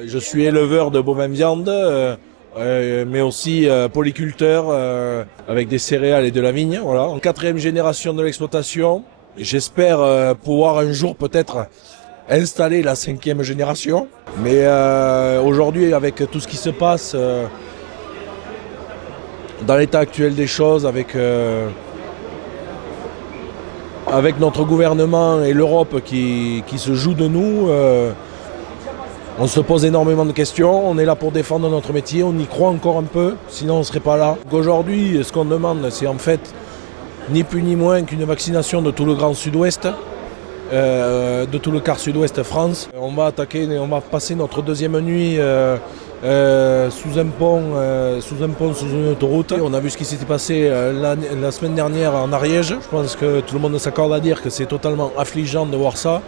Je suis éleveur de bovins viande, mais aussi polyculteur avec des céréales et de la vigne. Voilà. En quatrième génération de l'exploitation, j'espère pouvoir un jour peut-être installer la cinquième génération. Mais aujourd'hui, avec tout ce qui se passe dans l'état actuel des choses, avec notre gouvernement et l'Europe qui se joue de nous, on se pose énormément de questions. On est là pour défendre notre métier, on y croit encore un peu, sinon on ne serait pas là. Aujourd'hui, ce qu'on demande, c'est en fait ni plus ni moins qu'une vaccination de tout le Grand Sud-Ouest, de tout le quart Sud-Ouest France. On va passer notre deuxième nuit sous un pont, sous une autoroute. On a vu ce qui s'était passé la semaine dernière en Ariège. Je pense que tout le monde s'accorde à dire que c'est totalement affligeant de voir ça.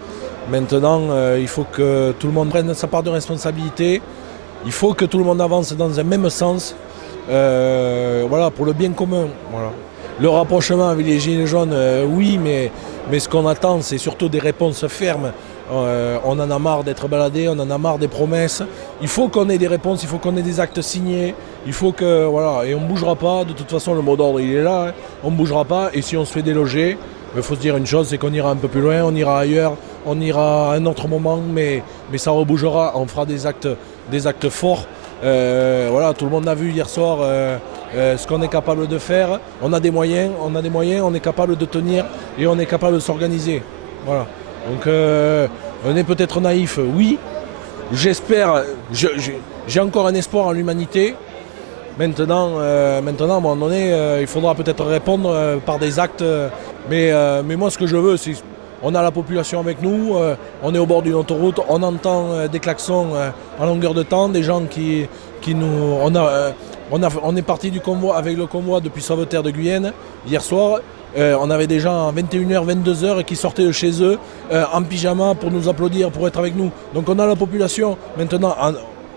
Maintenant, il faut que tout le monde prenne sa part de responsabilité. Il faut que tout le monde avance dans un même sens. Voilà, pour le bien commun. Voilà. Le rapprochement avec les Gilets jaunes, oui, mais ce qu'on attend, c'est surtout des réponses fermes. On en a marre d'être baladés, on en a marre des promesses. Il faut qu'on ait des réponses, il faut qu'on ait des actes signés. Il faut que, voilà, et on ne bougera pas. De toute façon, le mot d'ordre, il est là. Hein. On ne bougera pas. Et si on se fait déloger, il faut se dire une chose, c'est qu'on ira un peu plus loin, on ira ailleurs, on ira à un autre moment, mais ça rebougera, on fera des actes forts. Voilà, tout le monde a vu hier soir ce qu'on est capable de faire. On a des moyens, on est capable de tenir et on est capable de s'organiser. Voilà. Donc on est peut-être naïf, oui. J'espère, j'ai encore un espoir en l'humanité. Maintenant, à un moment donné, il faudra peut-être répondre par des actes. Mais moi, ce que je veux, c'est on a la population avec nous, on est au bord d'une autoroute, on entend des klaxons à longueur de temps, des gens qui nous... On est parti du convoi avec le convoi depuis Sauveterre de Guyenne hier soir. On avait des gens à 21h, 22h qui sortaient de chez eux en pyjama pour nous applaudir, pour être avec nous. Donc on a la population maintenant...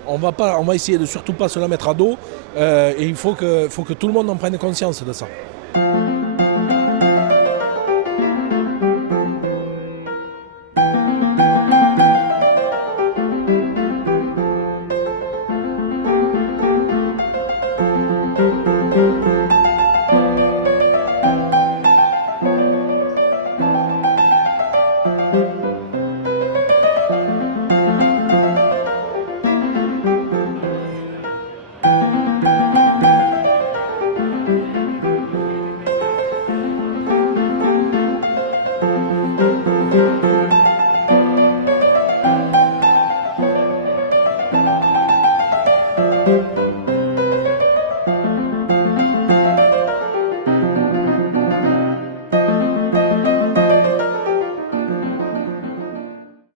On va essayer de surtout pas se la mettre à dos et il faut que tout le monde en prenne conscience de ça.